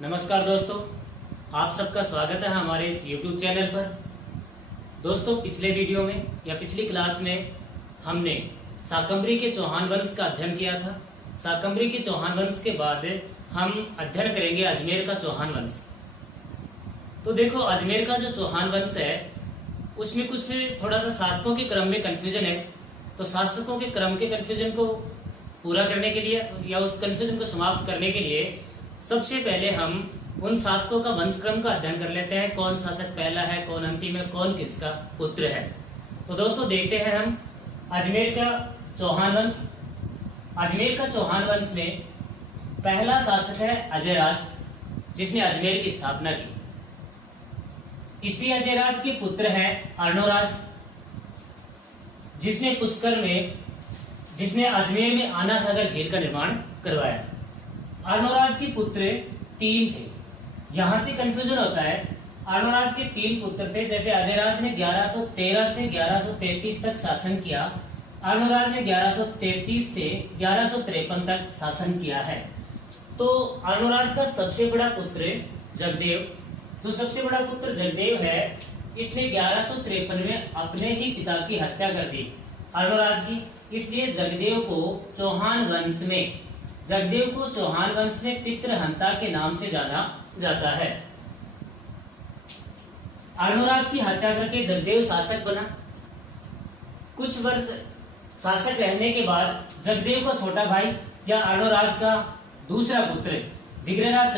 नमस्कार दोस्तों, आप सबका स्वागत है हमारे इस YouTube चैनल पर। दोस्तों, पिछले वीडियो में या पिछली क्लास में हमने शाकंभरी के चौहान वंश का अध्ययन किया था। शाकंभरी के चौहान वंश के बाद हम अध्ययन करेंगे अजमेर का चौहान वंश। तो देखो, अजमेर का जो चौहान वंश है उसमें कुछ थोड़ा सा शासकों के क्रम में कन्फ्यूजन है। तो शासकों के क्रम के कन्फ्यूजन को पूरा करने के लिए या उस कन्फ्यूजन को समाप्त करने के लिए सबसे पहले हम उन शासकों का वंशक्रम का अध्ययन कर लेते हैं। कौन शासक पहला है, कौन अंतिम है, कौन किसका पुत्र है। तो दोस्तों, देखते हैं हम अजमेर का चौहान वंश। अजमेर का चौहान वंश में पहला शासक है अजयराज, जिसने अजमेर की स्थापना की। इसी अजयराज के पुत्र है अर्णोराज, जिसने अजमेर में आना सागर झील का निर्माण करवाया। अर्णोराज के पुत्र 3 थे। यहां से कंफ्यूजन होता है। अर्णोराज के 3 पुत्र थे। जैसे अजयराज ने 1113 से 1133 तक शासन किया, अर्णोराज ने 1133 से 1153 तक शासन किया है। तो अर्णोराज का सबसे बड़ा पुत्र जगदेव, जो सबसे बड़ा पुत्र जगदेव है, इसने 1153 में अपने ही पिता की हत्या कर दी, अर्णोराज की। इसलिए जगदेव को चौहान वंश में पितृहंता के नाम से जाना जाता है। अर्णोराज की हत्या करके जगदेव शासक बना। कुछ वर्ष शासक रहने के बाद जगदेव का छोटा भाई या अर्णोराज का दूसरा पुत्र विग्रहराज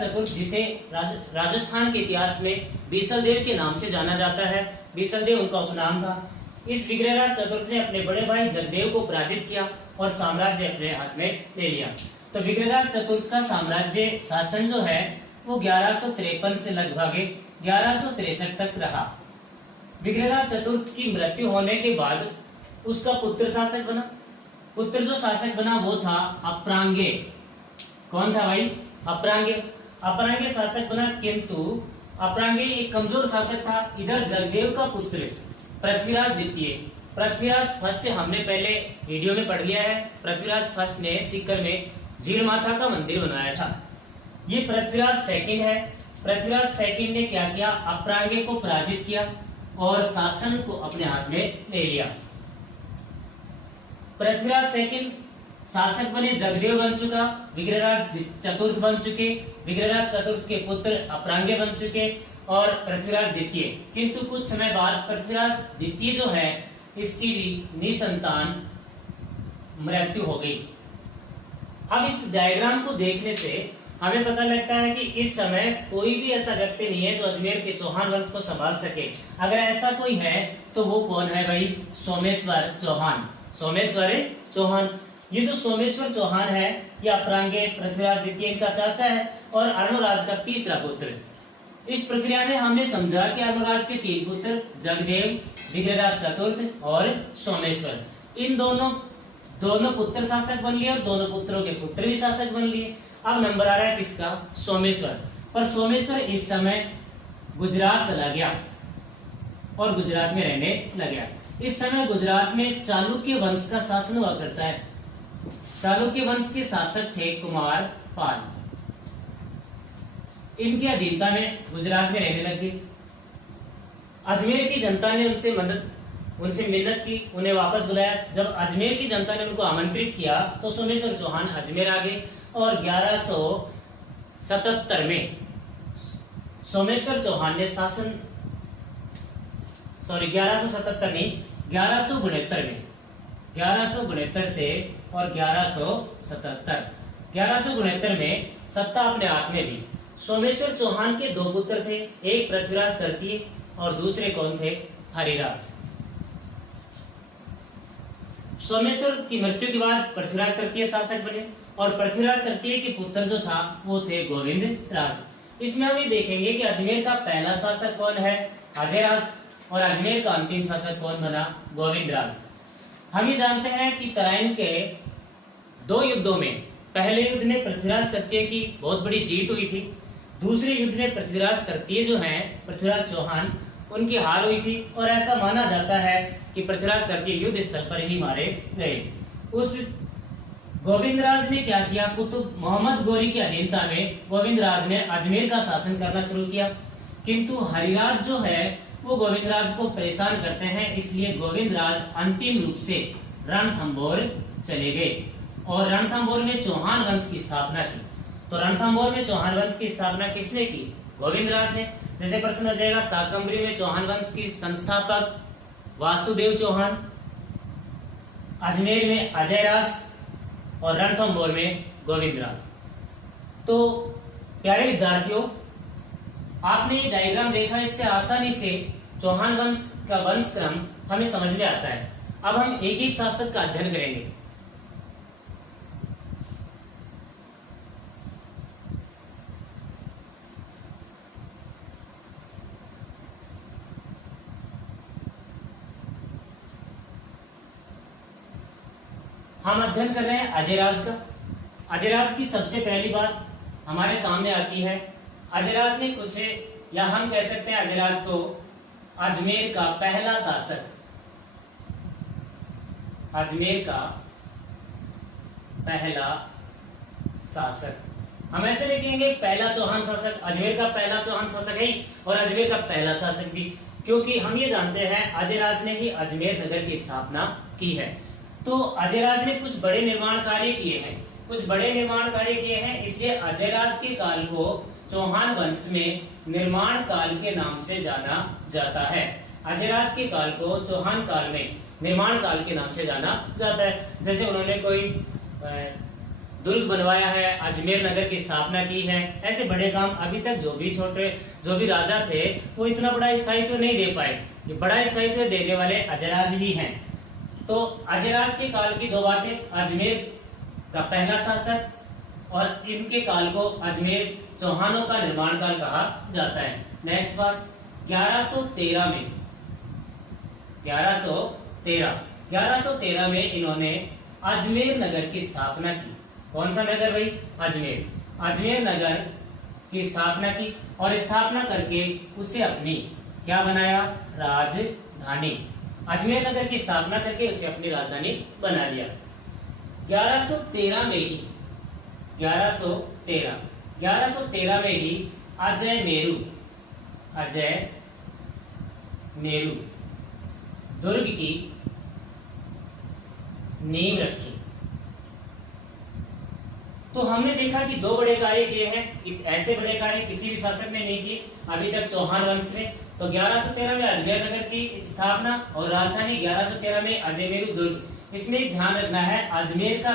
चतुर्थ, जिसे राजस्थान के इतिहास में बीसलदेव के नाम से जाना जाता है। बीसलदेव उनका उपनाम था। इस विग्रहराज चतुर्थ ने अपने बड़े भाई जगदेव को पराजित किया और साम्राज्य अपने हाथ में ले लिया। तो विग्रहराज चतुर्थ का साम्राज्य शासन जो है वो 1153 से लगभग 1163 तक रहा। विग्रहराज चतुर्थ की मृत्यु होने के बाद उसका पुत्र शासक बना। पुत्र जो शासक बना वो था अपरांगे। कौन था भाई? अपरांगे शासक बना, किंतु अपरांगे एक कमजोर शासक था। इधर जगदेव का पुत्र पृथ्वीराज फर्स्ट हमने पहले वीडियो में पढ़ लिया है। पृथ्वीराज फर्स्ट ने सीकर में झील माता का मंदिर बनाया था। ये पृथ्वीराज सेकंड है। पृथ्वीराज सेकंड ने क्या किया? अपरांगे को पराजित किया और शासन को अपने हाथ में ले लिया। पृथ्वीराज सेकंड शासक बने, जगदेव बन चुका, विग्रहराज चतुर्थ बन चुके, विग्रहराज चतुर्थ के पुत्र अपरांगे बन चुके और पृथ्वीराज द्वितीय। किंतु कुछ समय बाद पृथ्वीराज द्वितीय जो है, इसकी भी निसंतान मृत्यु हो गई। अब इस डायग्राम को देखने से हमें पता लगता है कि इस समय कोई भी ऐसा व्यक्ति नहीं है जो अजमेर के चौहान वंश को संभाल सके। अगर ऐसा कोई है तो वो कौन है भाई? सोमेश्वर चौहान। ये जो सोमेश्वर चौहान है, ये अपरांगे पृथ्वीराज द्वितीय इनका चाचा है और अर्णोराज का तीसरा पुत्र। इस प्रक्रिया में हमने समझा कि अर्णोराज के 3 पुत्र जगदेव, विग्रहराज चतुर्थ और सोमेश्वर, इन दोनों पुत्र शासक बन लिए और दोनों पुत्रों के पुत्र भी शासक बन लिए। अब नंबर आ रहा है किसका? सोमेश्वर। पर सोमेश्वर इस समय गुजरात चला गया और गुजरात में रहने लगा। इस समय गुजरात में चालुक्य वंश का शासन हुआ करता है। चालुक्य वंश के शासक थे कुमार पाल। इनकी अधीनता में गुजरात में रहने लगे। अजमेर की जनता ने उनसे मिन्नत की, उन्हें वापस बुलाया। जब अजमेर की जनता ने उनको आमंत्रित किया तो सोमेश्वर चौहान अजमेर आ गए और 1177 में सोमेश्वर चौहान ने 1169 से और 1177 में सत्ता अपने हाथ में ली। सोमेश्वर चौहान के 2 पुत्र थे, एक पृथ्वीराज तृतीय और दूसरे कौन थे? हरिराज। सोमेश्वर की मृत्यु के बाद पृथ्वीराज तृतीय शासक बने और पृथ्वीराज तृतीय के पुत्र जो था वो थे गोविंद राज। इसमें हम ये देखेंगे कि अजमेर का पहला शासक कौन है? अजयराज। और अजमेर का अंतिम शासक कौन बना? गोविंद राज। हम ये जानते हैं कि तराइन के 2 युद्धों में, पहले युद्ध में पृथ्वीराज तृतीय की बहुत बड़ी जीत हुई थी। दूसरे युद्ध में पृथ्वीराज तृतीय जो हैं, पृथ्वीराज चौहान, उनकी हार हुई थी और ऐसा माना जाता है कि पृथ्वीराज तृतीय युद्ध स्थल पर ही मारे गए। उस गोविंदराज ने क्या किया, कुतुब मोहम्मद गोरी की अधीनता में गोविंदराज ने अजमेर का शासन करना शुरू किया, किंतु हरिराज जो है वो गोविंदराज को परेशान करते हैं, इसलिए गोविंदराज अंतिम रूप से रणथंभौर चले गए और रणथंभौर में चौहान वंश की स्थापना की। तो रणथंभौर में चौहान वंश की स्थापना किसने की? गोविंदराज ने। जैसे प्रश्न हो जाएगा, शाकंभरी में चौहान वंश की संस्थापक वासुदेव चौहान, अजमेर में अजयराज और रणथंभौर में गोविंदराज। तो प्यारे विद्यार्थियों, आपने ये डायग्राम देखा, इससे आसानी से चौहान वंश का वंश क्रम हमें समझ में आता है। अब हम एक एक शासक का अध्ययन करेंगे। हम अध्ययन कर रहे हैं अजयराज का। अजयराज की सबसे पहली बात हमारे सामने आती है, अजयराज ने कुछ, या हम कह सकते हैं अजयराज को अजमेर का पहला शासक, अजमेर का पहला शासक, हम ऐसे लिखेंगे पहला चौहान शासक, अजमेर का पहला चौहान शासक है और अजमेर का पहला शासक भी, क्योंकि हम ये जानते हैं अजयराज ने ही अजमेर नगर की स्थापना की है। तो अजयराज ने कुछ बड़े निर्माण कार्य किए हैं, कुछ बड़े निर्माण कार्य किए हैं, इसलिए अजयराज के काल को चौहान वंश में निर्माण काल के नाम से जाना जाता है। अजयराज के काल को चौहान काल में निर्माण काल के नाम से जाना जाता है। जैसे उन्होंने कोई दुर्ग बनवाया है, अजमेर नगर की स्थापना की है, ऐसे बड़े काम अभी तक जो भी राजा थे वो इतना बड़ा स्थायित्व नहीं दे पाए। ये बड़ा स्थायित्व देने वाले अजयराज ही हैं। तो अजयराज के काल की दो बातें, अजमेर का पहला शासक और इनके काल को अजमेर चौहानों का निर्माण काल कहा जाता है। नेक्स्ट बात, 1113 में इन्होंने अजमेर नगर की स्थापना की। कौन सा नगर भाई? अजमेर नगर की स्थापना की और स्थापना करके उसे अपनी क्या बनाया? राजधानी। अजमेर नगर की स्थापना करके उसे अपनी राजधानी बना लिया। 1113 में ही अजय मेरू दुर्ग की नींव रखी। तो हमने देखा कि दो बड़े कार्य किए हैं, ऐसे बड़े कार्य किसी भी शासक ने नहीं किए अभी तक चौहान वंश में। तो 1113 में अजमेर नगर की स्थापना और राजधानी 1113 में अजयमेरू दुर्ग। इसमें ध्यान रखना है, अजमेर का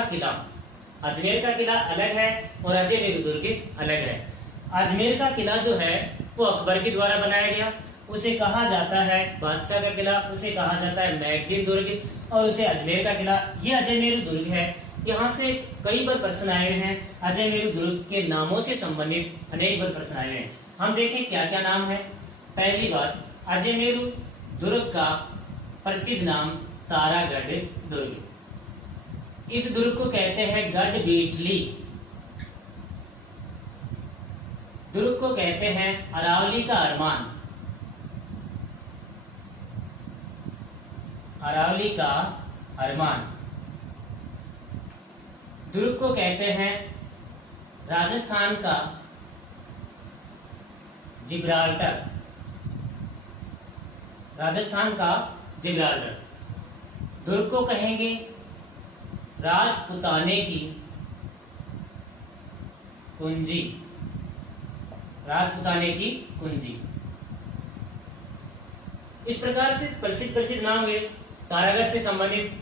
किला अलग है और अजयमेरू दुर्ग अलग है। अजमेर का किला जो है वो अकबर के द्वारा बनाया गया, उसे कहा जाता है बादशाह का किला, उसे कहा जाता है मैगजीन दुर्ग, और उसे अजमेर का किला, ये अजयमेरू दुर्ग है। यहाँ से कई बार प्रश्न आए हैं, अजयमेरू दुर्ग के नामों से संबंधित अनेक बार प्रश्न आए हैं। हम देखें क्या क्या नाम है। पहली बात, अजयमेरू दुर्ग का प्रसिद्ध नाम तारागढ़ दुर्ग। इस दुर्ग को कहते हैं गढ़ बीटली, दुर्ग को कहते हैं अरावली का अरमान, अरावली का अरमान। दुर्ग को कहते हैं राजस्थान का जिब्राल्टर, राजस्थान का जिब्राल्टर। दुर्ग को कहेंगे राजपुताने की कुंजी, राजपुताने की कुंजी। इस प्रकार से प्रसिद्ध नाम हुए तारागढ़ से संबंधित।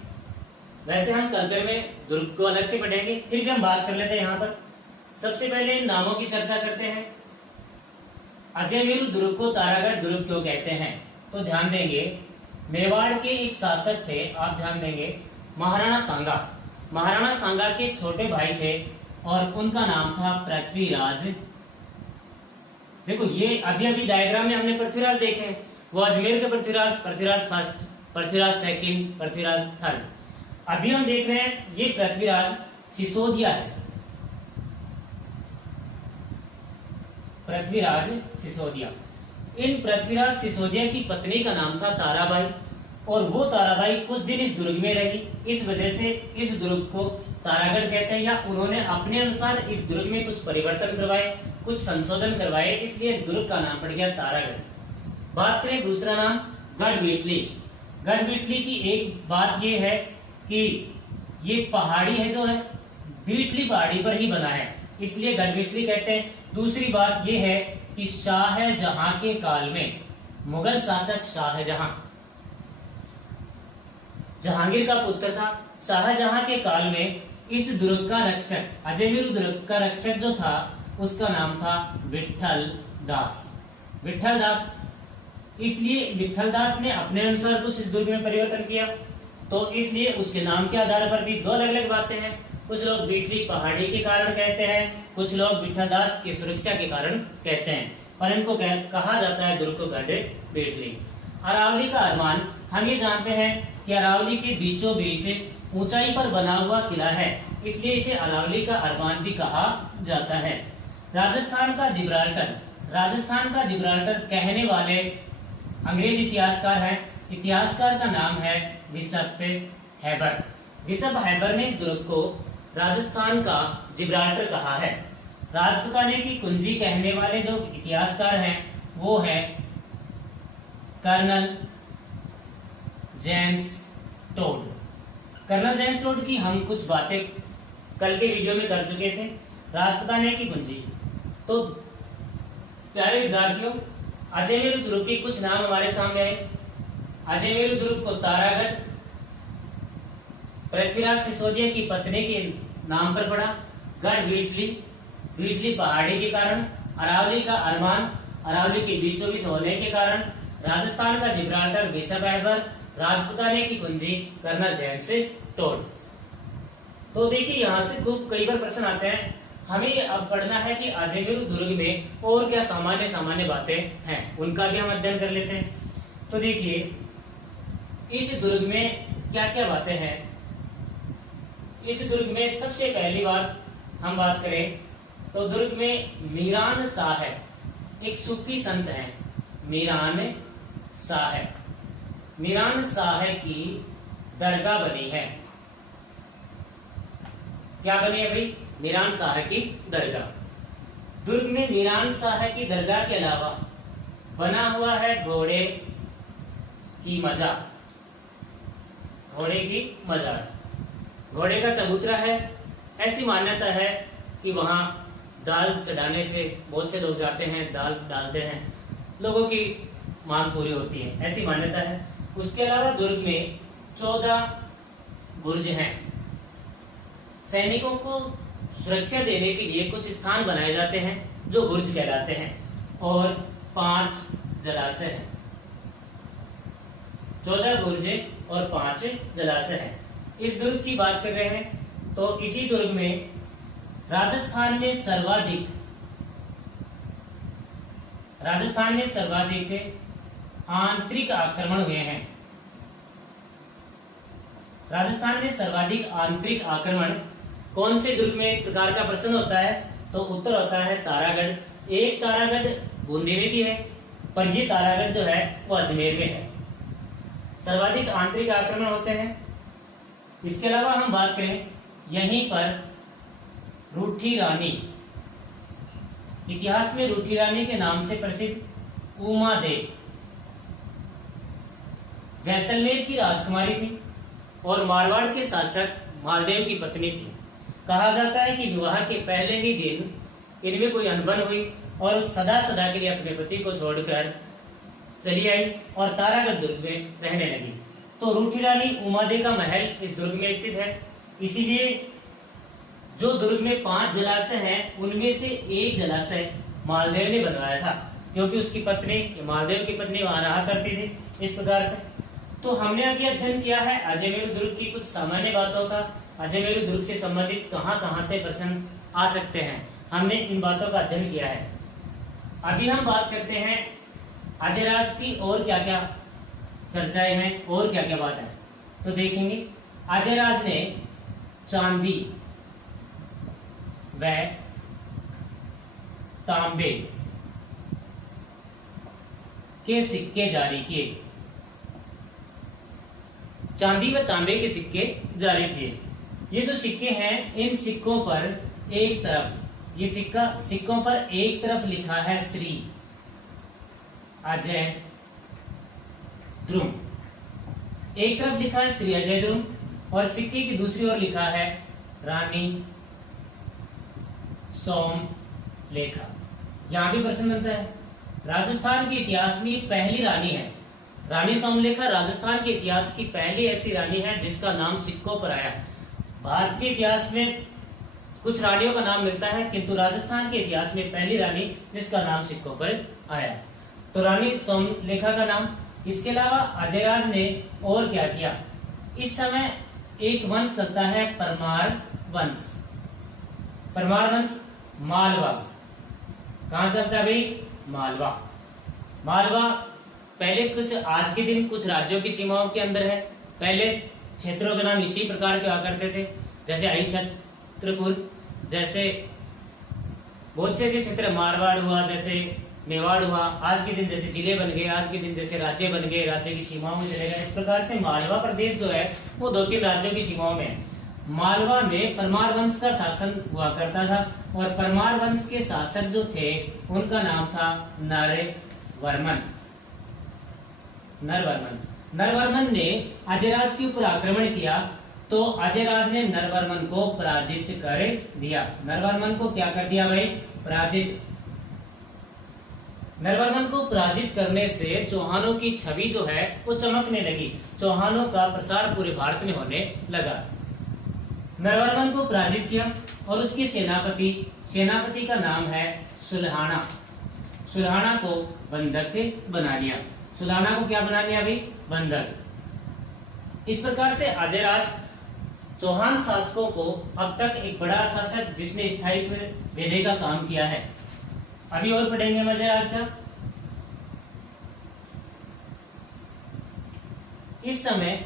वैसे हम कल्चर में दुर्ग को अलग से पढ़ेंगे, फिर भी हम बात कर लेते हैं यहाँ पर। सबसे पहले इन नामों की चर्चा करते हैं। अजयमेरू दुर्ग को तारागढ़ दुर्ग क्यों कहते हैं? तो ध्यान देंगे, मेवाड़ के एक शासक थे, आप ध्यान देंगे, महाराणा सांगा। महाराणा सांगा के छोटे भाई थे और उनका नाम था पृथ्वीराज। देखो ये अभी डायग्राम में हमने पृथ्वीराज देखे, वो अजमेर के Prithviraj first, Prithviraj second, Prithviraj third. अभी हम देख रहे हैं ये पृथ्वीराज सिसोदिया है, पृथ्वीराज सिसोदिया। इन पृथ्वीराज सिसोदिया की पत्नी का नाम था ताराबाई और वो ताराबाई कुछ दिन इस दुर्ग में रही, इस वजह से इस दुर्ग को तारागढ़ कहते हैं, या उन्होंने अपने अनुसार इस दुर्ग में कुछ परिवर्तन करवाए, कुछ संशोधन करवाए, इसलिए दुर्ग का नाम पड़ गया तारागढ़। बात करें दूसरा नाम गढ़ बीटली की एक बात ये है कि ये पहाड़ी है जो है बीटली पहाड़ी पर ही बना है, इसलिए गढ़ बीटली कहते हैं। दूसरी बात ये है कि शाहजहां के काल में मुगल शासक शाहजहां जहांगीर का पुत्र था। शाहजहां के काल में इस दुर्ग का रक्षक, अजमेर दुर्ग का रक्षक जो था उसका नाम था विठल दास। इसलिए विठल दास ने अपने अनुसार कुछ इस दुर्ग में परिवर्तन किया, तो इसलिए उसके नाम के आधार पर भी दो अलग अलग बातें हैं। कुछ लोग बीटली पहाड़ी के कारण कहते हैं, कुछ लोग विठल दास की सुरक्षा के कारण कहते हैं, पर इनको कहा जाता है दुर्ग को गढ़ बीटली। अरावली का अरमान, हम ये जानते हैं कि अरावली के बीचों बीच ऊंचाई पर बना हुआ किला है, इसलिए इसे अरावली का अरमान भी कहा जाता है। राजस्थान का जिब्राल्टर कहने वाले अंग्रेज इतिहासकार हैं। इतिहासकार का नाम है बिशप हैबर ने इस दुर्ग को राजस्थान का जिब्राल्टर कहा है। राजपुताने की कुंजी कहने वाले जो इतिहासकार हैं वो है कर्नल जेम्स टोड की हम कुछ बातें कल के वीडियो में कर चुके थे। राजपुताने की कुंजी, तो प्यारे विद्यार्थियों, अजमेर दुर्ग के कुछ नाम हमारे सामने आए। अजमेर दुर्ग को तारागढ़ पृथ्वीराज सिसोदिया की पत्नी के नाम पर पड़ा। गढ़ बीटली पहाड़ी के कारण, अरावली का अरमान अरावली के बीचों बीच होने के कारण, राजस्थान का जिब्राल्टर बिशप हैबर, राजपुताने की कुंजी कर्नल जेम्स टोड। तो देखिए यहाँ से खूब कई बार प्रश्न आते हैं, हमें अब पढ़ना है कि अजमेर दुर्ग में और क्या सामान्य बातें हैं, उनका भी हम अध्ययन कर लेते हैं। तो देखिए इस दुर्ग में क्या क्या बातें हैं। इस दुर्ग में सबसे पहली बात हम बात करें तो दुर्ग में मीरान शाह है, एक सूफी संत है। मीरान शाह की दरगाह बनी है। क्या बनी है भाई? मीरान शाह की दरगाह। दुर्ग में मीरान शाह की दरगाह के अलावा बना हुआ है घोड़े की मजार, घोड़े का चबूतरा है। ऐसी मान्यता है कि वहां दाल चढ़ाने से बहुत से लोग जाते हैं, दाल डालते हैं, लोगों की मांग पूरी होती है, ऐसी मान्यता है। उसके अलावा दुर्ग में 14 बुर्ज हैं। सैनिकों को सुरक्षा देने के लिए कुछ स्थान बनाए जाते हैं जो बुर्ज कहलाते हैं, और 5 जलाशय हैं। 14 बुर्ज और 5 जलाशय हैं। इस दुर्ग की बात कर रहे हैं तो इसी दुर्ग में राजस्थान में सर्वाधिक आंतरिक आक्रमण हुए हैं। राजस्थान में सर्वाधिक आंतरिक आक्रमण कौन से दुर्ग में, इस प्रकार का प्रश्न होता है तो उत्तर होता है तारागढ़। एक तारागढ़ बूंदी में भी है, पर ये तारागढ़ जो है वो अजमेर में है। सर्वाधिक आंतरिक आक्रमण होते हैं। इसके अलावा हम बात करें यहीं पर रूठी रानी, इतिहास में रूठी रानी के नाम से प्रसिद्ध उमा देव जैसलमेर की राजकुमारी थी और मारवाड़ के शासक मालदेव की पत्नी थी। कहा जाता है कि विवाह के पहले ही दिन इनमें कोई अनबन हुई और सदा के लिए अपने पति को छोड़कर चली आई और तारागढ़ दुर्ग में रहने लगी। तो रूठी रानी उमादेव का महल इस दुर्ग में स्थित है। इसीलिए जो दुर्ग में 5 जलाशय हैं उनमें से एक जलाशय मालदेव ने बनवाया था, क्योंकि उसकी पत्नी, मालदेव की पत्नी वहां रहा करती थी। इस प्रकार से तो हमने अभी अध्ययन किया है अजमेर दुर्ग की कुछ सामान्य बातों का। अजमेर दुर्ग से संबंधित कहां से प्रश्न आ सकते हैं, हमने इन बातों का अध्ययन किया है। अभी हम बात करते हैं अजयराज की और क्या क्या चर्चाएं हैं और क्या क्या बात है। तो देखेंगे अजयराज ने चांदी व तांबे के सिक्के जारी किए। चांदी व तांबे के सिक्के जारी किए। ये जो सिक्के हैं, इन सिक्कों पर एक तरफ, ये सिक्कों पर एक तरफ लिखा है श्री अजय द्रुम, एक तरफ लिखा है श्री अजय द्रुम और सिक्के की दूसरी ओर लिखा है रानी सोमलेखा। यहां भी प्रश्न बनता है, राजस्थान के इतिहास में पहली रानी है, रानी सोमलेखा राजस्थान के इतिहास की पहली ऐसी रानी है जिसका नाम सिक्कों पर आया। भारत के इतिहास में कुछ रानियों का नाम मिलता है, किंतु राजस्थान के इतिहास में पहली रानी जिसका नाम सिक्कों पर आया, तो रानी सोमलेखा का नाम। इसके अलावा अजयराज ने और क्या किया, इस समय एक वंश चलता है परमार वंश। परमार वंश मालवा, कहां चलता है भाई? मालवा। मालवा पहले कुछ आज के दिन कुछ राज्यों की सीमाओं के अंदर है, पहले क्षेत्रों के नाम इसी प्रकार के हुआ करते थे, जैसे अहिछत्रपुर, जैसे बहुत से ऐसे क्षेत्र, मारवाड़ हुआ, जैसे मेवाड़ हुआ, आज के दिन जैसे जिले बन गए, आज के दिन जैसे राज्य बन गए, राज्य की सीमाओं में चले गए। इस प्रकार से मालवा प्रदेश जो है वो 2-3 राज्यों की सीमाओं में है। मालवा में परमार वंश का शासन हुआ करता था और परमार वंश के शासक जो थे उनका नाम था नरवर्मन। नरवर्मन ने अजयराज के ऊपर आक्रमण किया तो अजयराज ने नरवर्मन को पराजित कर दिया। नरवर्मन को क्या कर दिया भाई? पराजित। नरवर्मन को पराजित करने से चौहानों की छवि जो है वो चमकने लगी, चौहानों का प्रसार पूरे भारत में होने लगा। नरवर्मन को पराजित किया और उसके सेनापति का नाम है सुल्हाना। सुल्हाना को बंधक बना लिया। सुल्हाना को क्या बना लिया भाई? बंधक। इस प्रकार से अजयराज चौहान शासकों को अब तक एक बड़ा शासक जिसने स्थायित्व देने का काम किया है। अभी और पढ़ेंगे हम अजयराज का। इस समय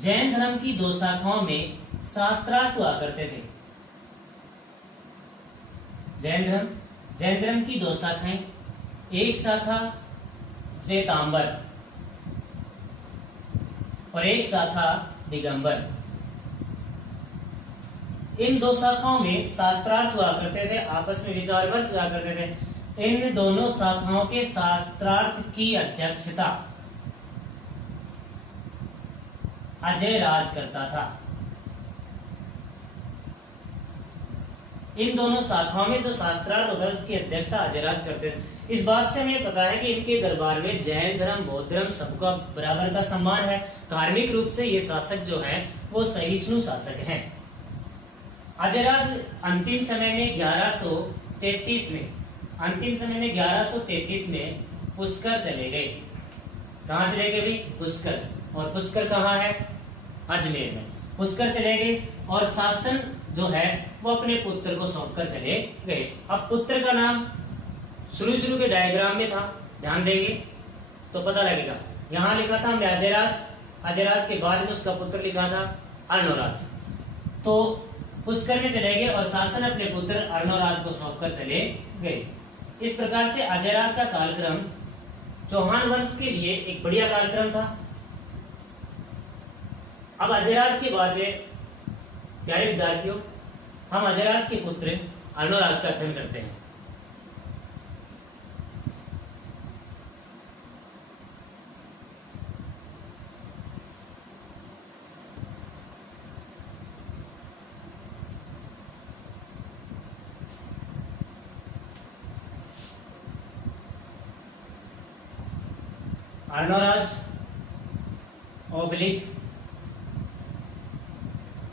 जैन धर्म की 2 शाखाओं में शास्त्रार्थ हुआ करते थे। जैन धर्म की 2 शाखाएं, एक शाखा श्वेतांबर और एक शाखा दिगंबर। इन 2 शाखाओं में शास्त्रार्थ हुआ करते थे, आपस में विचार विमर्श हुआ करते थे। इन दोनों शाखाओं के शास्त्रार्थ की अध्यक्षता अजयराज करता था। इन दोनों शाखाओं में जो शास्त्रार्थ होता है उसकी अध्यक्षता अजयराज करते थे। इस बात से हमें पता है कि इनके दरबार में जैन धर्म, बौद्ध धर्म सबका बराबर का सम्मान है। धार्मिक रूप से ये शासक जो हैं वो सहिष्णु शासक हैं। अजयराज अंतिम समय में 1133 में पुष्कर चले गए। कहां चले गए भाई? पुष्कर। और पुष्कर कहां है? अजमेर में। पुष्कर चले गए और शासन जो है वो अपने पुत्र को सौंपकर चले गए। अब पुत्र का नाम शुरू के डायग्राम में था, ध्यान देंगे तो पता लगेगा। यहां लिखा था हमने अजयराज के बाद में उसका पुत्र लिखा था अर्णोराज। तो पुष्कर में चले गए और शासन अपने पुत्र अर्णोराज को सौंपकर चले गए। इस प्रकार से अजयराज का कालक्रम चौहान वंश के लिए एक बढ़िया कालक्रम था। अब अजयराज के बाद में प्यारे विद्यार्थियों, हम अजयराज के पुत्र अर्णोराज का अध्ययन करते हैं। अर्णोराज ओब्लिक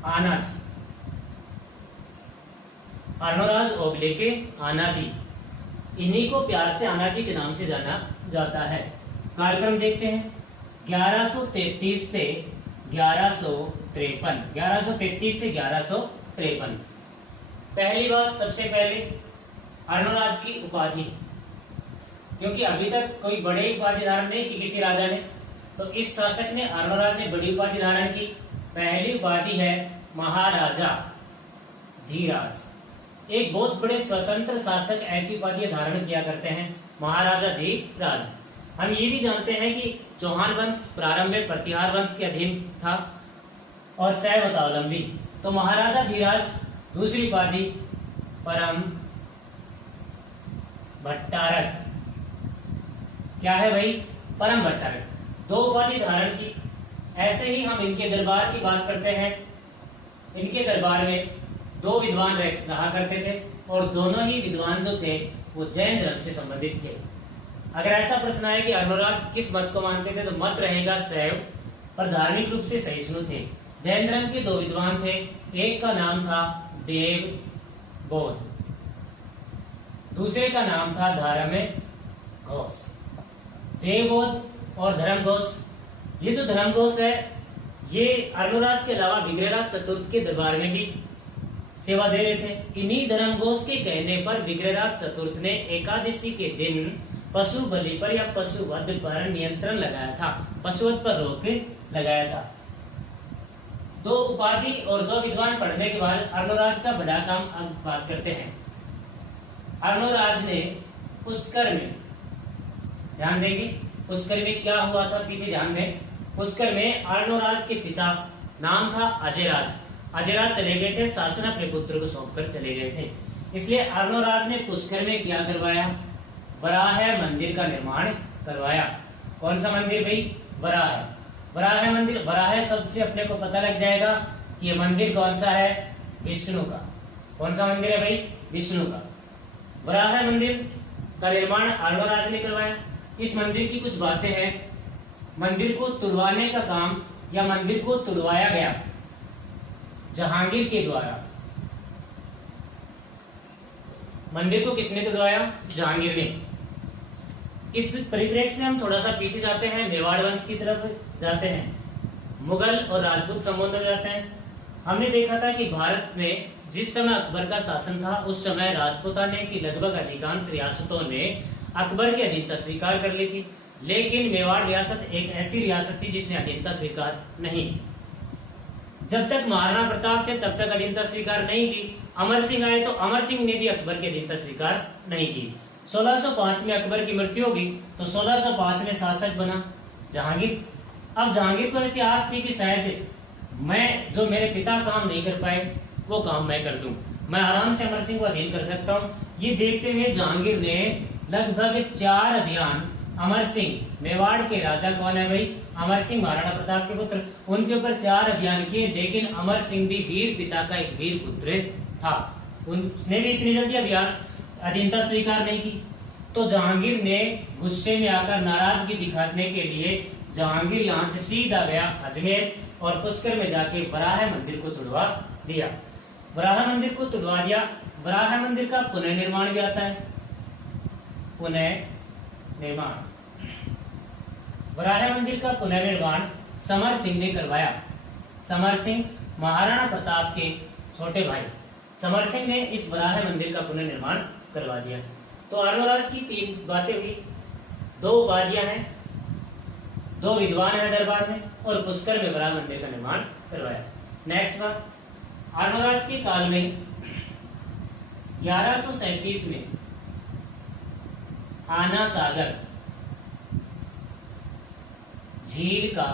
आनाज, अर्णोराज ओब्लिक आनाजी, इन्हीं को प्यार से आनाजी के नाम से जाना जाता है। कार्यक्रम देखते हैं। 1133 से 1153, 1133 से 1153। पहली बात, सबसे पहले अर्णोराज की उपाधि, क्योंकि अभी तक कोई बड़े उपाधि धारण नहीं की किसी राजा ने, तो इस शासक ने अर्णोराज ने बड़ी उपाधि धारण की। पहली उपाधि है महाराजा धीराज। एक बहुत बड़े स्वतंत्र शासक ऐसी उपाधि धारण किया करते हैं, महाराजा धीराज। हम ये भी जानते हैं कि चौहान वंश प्रारंभ में प्रतिहार वंश के अधीन था और शैवतावलंबी तो महाराजा धीराज, दूसरी उपाधि परम भट्टारक। क्या है भाई? परम भट्टारक। दो उपाधि धारण की। ऐसे ही हम इनके दरबार की बात करते हैं। इनके दरबार में दो विद्वान रहा करते थे और दोनों ही विद्वान जो थे वो जैन धर्म से संबंधित थे। अगर ऐसा प्रश्न आए कि अर्णोराज किस मत को मानते थे, तो मत रहेगा शैव, पर धार्मिक रूप से सहिष्णु थे। जैन धर्म के दो विद्वान थे, एक का नाम था देवबोध, दूसरे का नाम था धर्म घोष। देवबोध और धर्म घोष, ये जो धर्म घोष है ये अर्णोराज के अलावा विग्रहराज चतुर्थ के दरबार में भी सेवा दे रहे थे। इन्हीं धर्म घोष के कहने पर विग्रहराज चतुर्थ ने एकादशी के दिन पशु बलि पर या पशुवध पर नियंत्रण लगाया था, पशुवध पर रोक लगाया था। दो उपाधि और दो विद्वान पढ़ने के बाद अर्णोराज का बड़ा काम अब बात करते हैं। अर्णोराज ने पुष्कर में, ध्यान देंगे पुष्कर में क्या हुआ था, पीछे ध्यान दें। पुष्कर में अर्णोराज के पिता नाम था अजयराज। अजयराज चले गए थे, शासन अपने पुत्र को सौंपकर चले गए थे। इसलिए अर्णोराज ने पुष्कर में क्या करवाया? वराह मंदिर का निर्माण करवाया। कौन सा मंदिर भाई? वराह। वराह मंदिर, वराह शब्द से अपने को पता लग जाएगा कि ये मंदिर कौन सा है? विष्णु का। कौन सा मंदिर है भाई? विष्णु का। वराह मंदिर का निर्माण अर्णोराज ने करवाया। इस मंदिर की कुछ बातें हैं। मंदिर को तुड़वाने का काम या मंदिर को तुड़वाया गया जहांगीर के द्वारा। मंदिर को किसने तुड़वाया? जहांगीर ने। इस परिप्रेक्ष्य से हम थोड़ा सा पीछे जाते हैं, मेवाड़ वंश की तरफ जाते हैं, मुगल और राजपूत संबंध में जाते हैं। हमने देखा था कि भारत में जिस समय अकबर का शासन था उस समय राजपूताने की लगभग अधिकांश रियासतों ने अकबर की अधीनता स्वीकार कर ली थी, लेकिन मेवाड़ रियासत एक ऐसी रियासत थी जिसने अधीनता स्वीकार नहीं की। जब तक महाराणा प्रताप थे तब तक अधीनता स्वीकार नहीं की। अमर सिंह आए तो अमर सिंह ने भी अकबर की अधीनता स्वीकार नहीं की। 1605 में अकबर की मृत्यु होगी तो 1605 में शासक बना जहांगीर। अब जहांगीर को ऐसी आस थी कि शायद मैं, जो मेरे पिता काम नहीं कर पाए वो काम मैं कर दूं, मैं आराम से अमर सिंह को अधीन कर सकता हूं। ये देखते हुए जहांगीर ने लगभग 4 अभियान, अमर सिंह, मेवाड़ के राजा कौन है भाई? अमर सिंह, महाराणा प्रताप के पुत्र, उनके ऊपर 4 अभियान किए। लेकिन अमर सिंह भी वीर पिता का एक वीर पुत्र था, उसने भी इतनी जल्दी अभियान अधीनता स्वीकार नहीं की। तो जहांगीर ने गुस्से में आकर नाराजगी दिखाने के लिए जहांगीर यहाँ से सीधा गया अजमेर और पुष्कर में जाके वराह मंदिर को तुड़वा दिया। वराह मंदिर को तुड़वा दिया। वराह मंदिर का पुनर्निर्माण भी आता है, पुनर्निर्माण। वराह मंदिर का पुनर्निर्माण समर सिंह ने करवाया। समर सिंह महाराणा प्रताप के छोटे भाई समर सिंह ने इस वराह मंदिर का पुनर्निर्माण करवा दिया। तो अर्णोराज की 3 बातें हुई, 2 उपाधियां हैं, 2 विद्वान हैं दरबार में और पुष्कर में वराह मंदिर का निर्माण करवाया। नेक्स्ट बात, अर्णोराज के काल में 1137 में आना सागर झील का,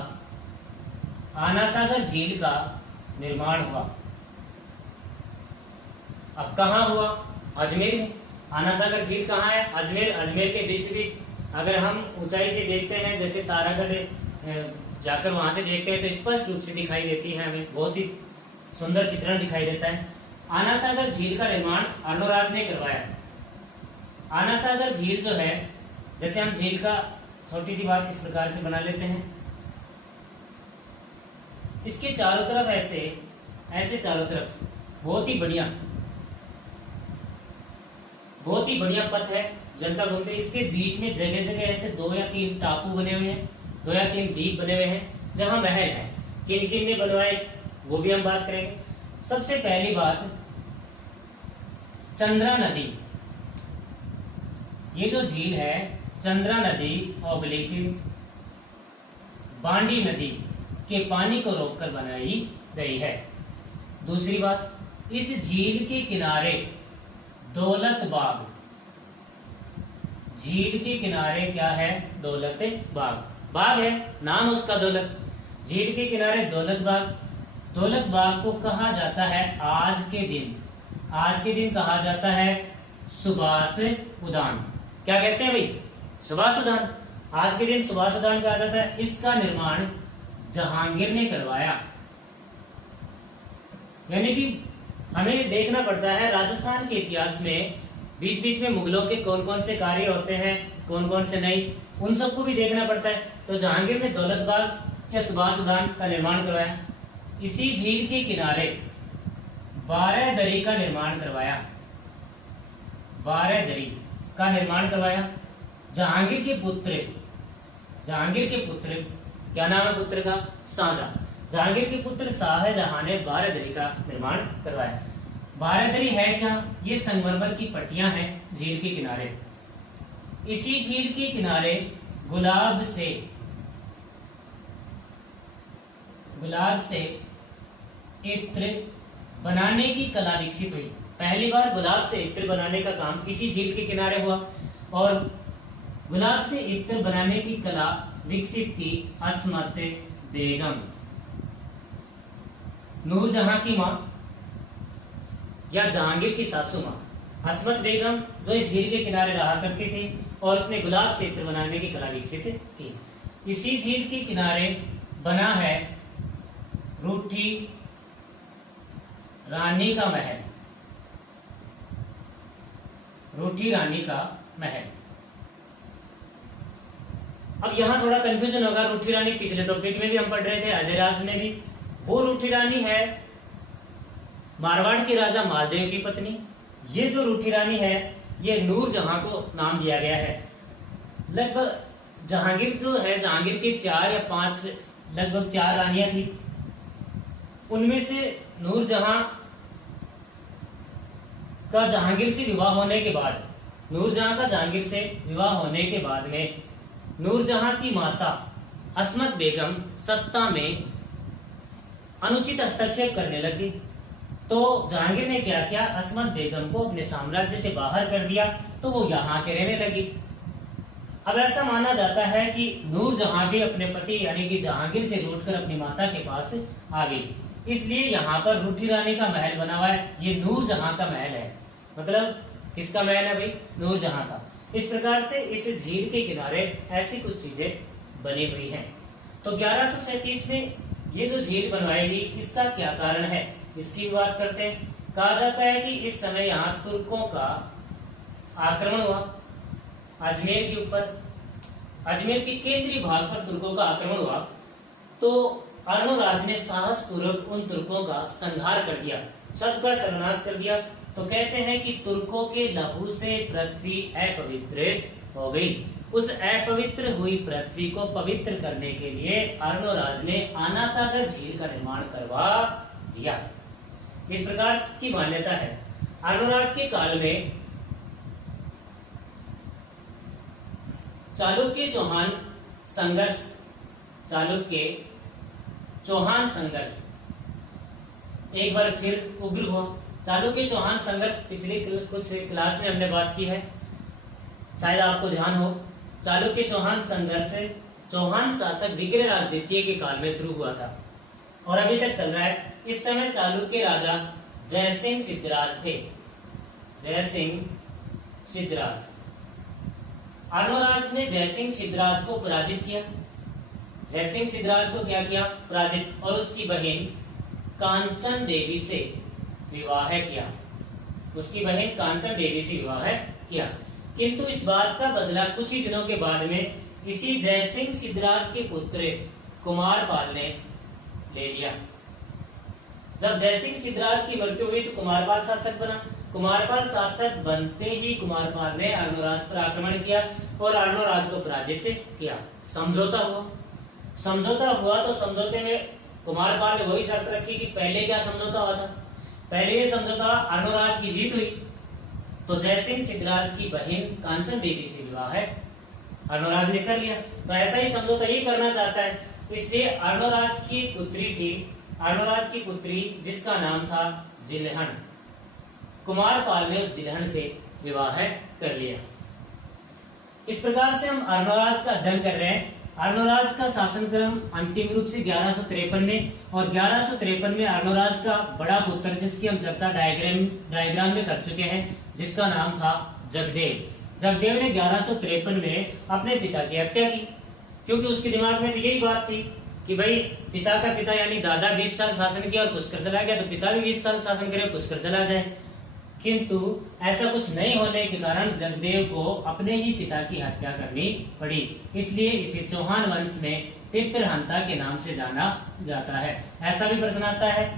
आना सागर झील का निर्माण हुआ। अब कहाँ हुआ? अजमेर में। आना सागर झील कहाँ है? अजमेर। अजमेर के बीच बीच अगर हम ऊंचाई से देखते हैं, जैसे तारागढ़ जाकर वहां से देखते हैं तो स्पष्ट रूप से दिखाई देती है, हमें बहुत ही सुंदर चित्रण दिखाई देता है। आना सागर झील का निर्माण अर्णोराज ने करवाया। आना सागर झील जो है, जैसे हम झील का छोटी सी बात इस प्रकार से बना लेते हैं, इसके चारों तरफ ऐसे चारों तरफ बहुत ही बढ़िया पथ है, जनता घूमते। इसके बीच में जगह जगह ऐसे 2 या 3 टापू बने हुए हैं, 2 या 3 द्वीप बने हुए हैं जहां महल है। किन किन ने बनवाए वो भी हम बात करेंगे। सबसे पहली बात, चंद्रा नदी। ये जो झील है चंद्रा नदी ऑब्लिक बांडी नदी के पानी को रोककर बनाई गई है। दूसरी बात, इस झील के किनारे दौलत बाग, झील के किनारे क्या है? दौलत बाग। बाग है, नाम उसका दौलत। झील के किनारे दौलत बाग। दौलत बाग को कहा जाता है आज के दिन कहा जाता है सुभाष उद्यान। क्या कहते हैं भाई? सुभाष उद्यान। आज के दिन सुभाष उद्यान कहा जाता है। इसका निर्माण जहांगीर ने करवाया। यानी कि हमें देखना पड़ता है राजस्थान के इतिहास में बीच बीच में मुगलों के कौन कौन से कार्य होते हैं, कौन कौन से नहीं, उन सबको भी देखना पड़ता है। तो जहांगीर ने दौलत बाग या सुभाष उद्यान का निर्माण करवाया। इसी झील के किनारे 12 दरी का निर्माण करवाया। 12 दरी का निर्माण करवाया। जहांगीर के पुत्र, क्या नाम है पुत्र का? शाहजहां। जहांगीर के पुत्र शाहजहां ने 12 दरी का निर्माण करवाया। 12 दरी है क्या? ये संगमरमर की पट्टियां हैं झील के किनारे। इसी झील के किनारे गुलाब से इत्र बनाने की कला विकसित हुई। पहली बार गुलाब से इत्र बनाने का काम इसी झील के किनारे हुआ और गुलाब से इत्र बनाने की कला विकसित की अस्मत बेगम, नूरजहां की मां या जहांगीर की सासू मां अस्मत बेगम, जो इस झील के किनारे रहा करती थी और उसने गुलाब से इत्र बनाने की कला विकसित की। इसी झील के किनारे बना है रूठी रानी का महल। रूठी रानी का महल। अब यहां थोड़ा कंफ्यूजन होगा। रूठी रानी पिछले टॉपिक में भी हम पढ़ रहे थे, अजयराज में भी। वो रूठी रानी है मारवाड़ के राजा मालदेव की पत्नी। ये जो रूठी रानी है ये नूरजहां को नाम दिया गया है। लगभग जहांगीर जो है, जहांगीर के 4 या 5 लगभग 4 रानियां थी। उनमें से नूरजहां का जहांगीर से विवाह होने के बाद, में नूरजहां की माता अस्मत बेगम सत्ता में अनुचित हस्तक्षेप करने लगी। तो जहांगीर ने क्या किया? अस्मत बेगम को अपने साम्राज्य से बाहर कर दिया, तो वो यहाँ के रहने लगी। अब ऐसा माना जाता है कि नूरजहां भी अपने पति यानी कि जहांगीर से रूठकर अपनी माता के पास आ गई। इसलिए यहाँ पर रूठी रानी का महल बना हुआ है। ये नूरजहां का महल है। मतलब किसका महल है भाई? नूरजहां का। इस प्रकार से इस झील के किनारे ऐसी कुछ चीजें बनी हुई हैं। तो 1137 में ये जो झील बनवाई गई, इसका क्या कारण है, इसकी भी बात करते हैं। कहा जाता है कि इस समय यहाँ तुर्कों का आक्रमण हुआ अजमेर के ऊपर। अजमेर के केंद्रीय भाग पर तुर्कों का आक्रमण हुआ। तो अर्णोराज ने साहसपूर्वक उन तुर्कों का संहार कर दिया, सबका सर्वनाश कर दिया। तो कहते हैं कि तुर्कों के लहू से पृथ्वी अपवित्र हो गई। उस अपवित्र हुई पृथ्वी को पवित्र करने के लिए अर्णोराज ने आनासागर झील का निर्माण करवा दिया। इस प्रकार की मान्यता है। अर्णोराज के काल में चालुक्य चौहान संघर्ष एक बार फिर उग्र हुआ। चालुक्य चौहान संघर्ष पिछले कुछ क्लास में हमने बात की है, शायद आपको ध्यान हो। चालुक्य चौहान संघर्ष चौहान शासक विक्रमराज द्वितीय के काल में शुरू हुआ था और अभी तक चल रहा है। इस समय चालुक्य राजा जयसिंह सिद्धराज थे। जयसिंह सिद्धराज। अर्णोराज ने जयसिंह सिद्धराज को पराजित किया। जयसिंह सिद्धराज को क्या किया? पराजित। और उसकी बहन कांचन देवी से विवाह किया। उसकी बहन कांचन देवी से विवाह किया। किंतु इस बात का बदला कुछ ही दिनों के बाद में इसी जयसिंह सिद्धराज के पुत्र कुमारपाल ने ले लिया। जब जयसिंह सिद्धराज की मृत्यु हुई तो कुमारपाल शासक बना। कुमारपाल शासक बनते ही कुमारपाल ने अर्णोराज पर आक्रमण किया और अर्णोराज को पराजित किया। समझौता हुआ तो समझौते में कुमारपाल ने वही शर्त रखी कि पहले क्या समझौता हुआ था? पहले ये समझौता अर्णोराज की जीत हुई तो जयसिंह सिद्धराज की बहन कांचन देवी से विवाह अर्णोराज ने कर लिया। तो ऐसा ही समझौता ये करना चाहता है, इसलिए अर्णोराज की पुत्री थी, अर्णोराज की पुत्री जिसका नाम था जिलहन। कुमारपाल ने उस जिलहन से विवाह कर लिया। इस प्रकार से हम अर्णोराज का अध्ययन कर रहे हैं अर्णोराज का शासनक्रम अंतिम रूप से 1153 में, और 1153 में अर्णोराज का बड़ा पुत्र जिसकी हम चर्चा डायग्राम में कर चुके हैं, जिसका नाम था जगदेव। जगदेव ने 1153 में अपने पिता की हत्या की, क्योंकि उसके दिमाग में तो यही बात थी कि भाई पिता का पिता यानी दादा 20 साल शासन किया और पुष्कर चला गया, तो पिता भी 20 साल शासन करे, पुष्कर चला जाए। किंतु ऐसा कुछ नहीं होने के कारण जगदेव को अपने ही पिता की हत्या करनी पड़ी, इसलिए इसे चौहान वंश में पितृहंता के नाम से जाना जाता है। ऐसा भी प्रश्न आता है,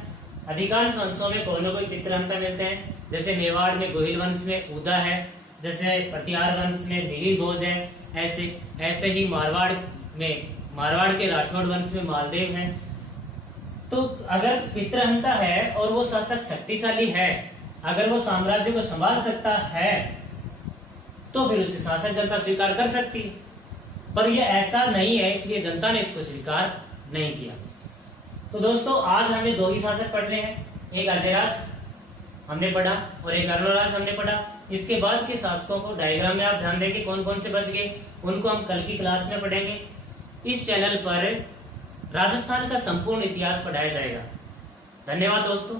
अधिकांश वंशों में कोई न कोई पितृहंता मिलते हैं, जैसे मेवाड़ में गोहिल वंश में उदा है, जैसे प्रतिहार वंश में मिहिर भोज है, ऐसे ही मारवाड़ के राठौड़ वंश में मालदेव है। तो अगर पितृहंता है और वो शासक शक्तिशाली है, अगर वो साम्राज्य को संभाल सकता है, तो फिर उसे शासक जनता स्वीकार कर सकती है, पर यह ऐसा नहीं है, इसलिए जनता ने इसको स्वीकार नहीं किया। तो दोस्तों आज हमने दो ही शासक पढ़ रहे हैं, एक अजयराज हमने पढ़ा और एक अर्णोराज हमने पढ़ा। इसके बाद के शासकों को डायग्राम में आप ध्यान देंगे कौन कौन से बच गए, उनको हम कल की क्लास में पढ़ेंगे। इस चैनल पर राजस्थान का संपूर्ण इतिहास पढ़ाया जाएगा। धन्यवाद दोस्तों।